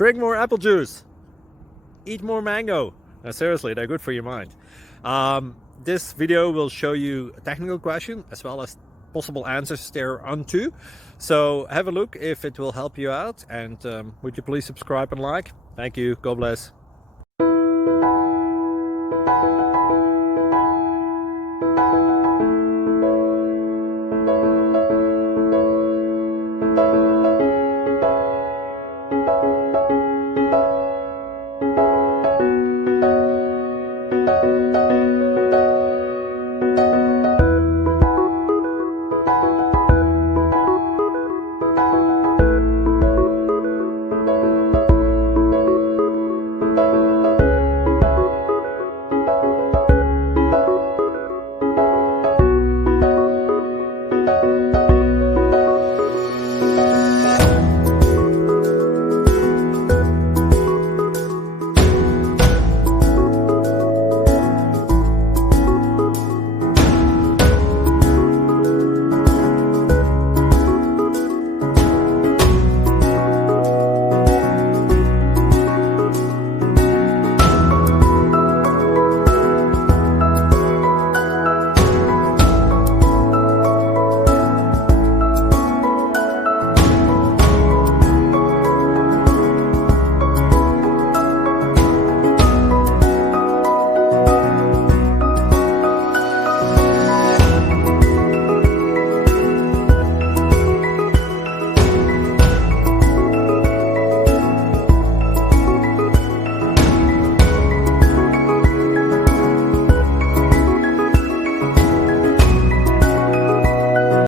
Drink more apple juice. Eat more mango. Seriously, they're good for your mind. This video will show you a technical question as well as possible answers thereunto. So have a look if it will help you out, and would you please subscribe and like? Thank you. God bless.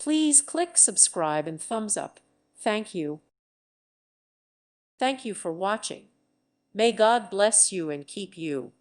Please click subscribe and thumbs up. Thank you. Thank you for watching. May God bless you and keep you.